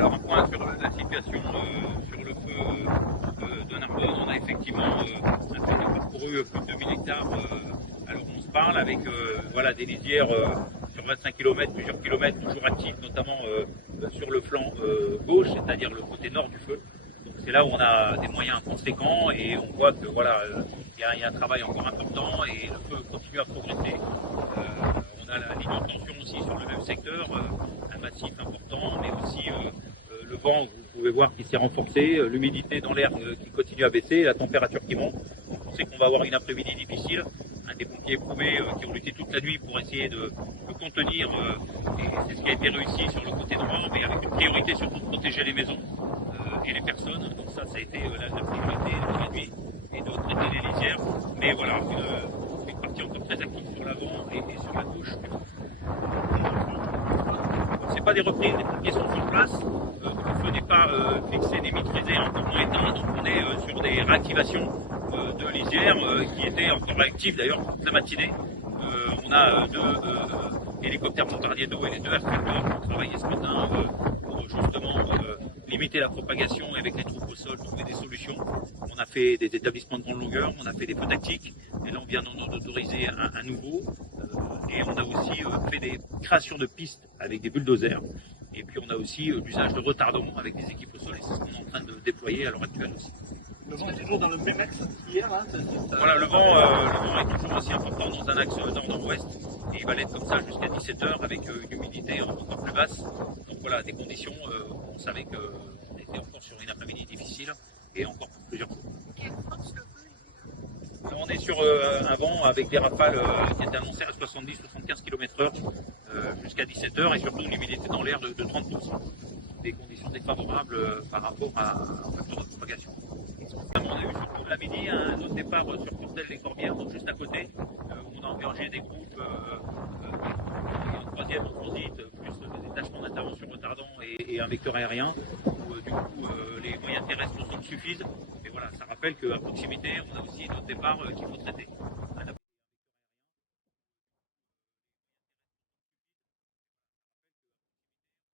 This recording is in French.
Alors un point sur la situation sur le feu de Narbonne, on a effectivement parcouru plus de 2000 hectares alors on se parle avec voilà, des lisières sur 25 km, plusieurs kilomètres toujours actives, notamment sur le flanc gauche, c'est-à-dire le côté nord du feu. Donc c'est là où on a des moyens conséquents et on voit que voilà, y a un travail encore important et le feu continue à progresser. On a la ligne de tension aussi sur le même secteur, un massif important, mais aussi le vent, vous pouvez voir, qui s'est renforcé, l'humidité dans l'air qui continue à baisser, la température qui monte. Donc on sait qu'on va avoir une après-midi difficile. Des pompiers éprouvés qui ont lutté toute la nuit pour essayer de contenir, et c'est ce qui a été réussi sur le côté droit, mais avec une priorité surtout de protéger les maisons et les personnes. Donc ça a été la priorité de la nuit et de traiter les lisières. Mais voilà, une partie encore très active sur l'avant et sur la gauche. C'est pas des reprises, les pompiers sont sur place. Le feu n'est pas fixé ni maîtrisé, encore moins éteint. Donc on est sur des réactivations de lisières qui étaient encore actives d'ailleurs toute la matinée. On a deux hélicoptères bombardiers d'eau et les deux aircrafters qui ont travaillé ce matin pour justement limiter la propagation et avec les troupes au sol trouver des solutions. On a fait des établissements de grande longueur, on a fait des feux tactiques et là on vient d'en autoriser un nouveau. Et on a aussi fait des créations de pistes avec des bulldozers. Et puis on a aussi l'usage de retardants avec des équipes au sol et c'est ce qu'on est en train de déployer à l'heure actuelle aussi. Le vent est toujours dans le même axe qu'hier, hein, Voilà, le vent est toujours aussi important dans un axe nord-nord-ouest et il va l'être comme ça jusqu'à 17h avec une humidité encore plus basse. Donc voilà, des conditions, on savait qu'on était encore sur une après-midi difficile et encore pour plusieurs jours. On est sur un vent avec des rafales qui étaient annoncées à 70-75 km/h jusqu'à 17h et surtout une humidité dans l'air de 30%. Des conditions défavorables par rapport à un facteur de propagation. On a eu surtout la midi un autre départ sur Portel-les-Corbières, donc juste à côté, où on a engagé des groupes en troisième en transit, plus des détachements d'intervention retardants et un vecteur aérien, où du coup les moyens terrestres au sol suffisent. Mais voilà, ça rappelle qu'à proximité, on a aussi d'autres départs qu'il faut traiter.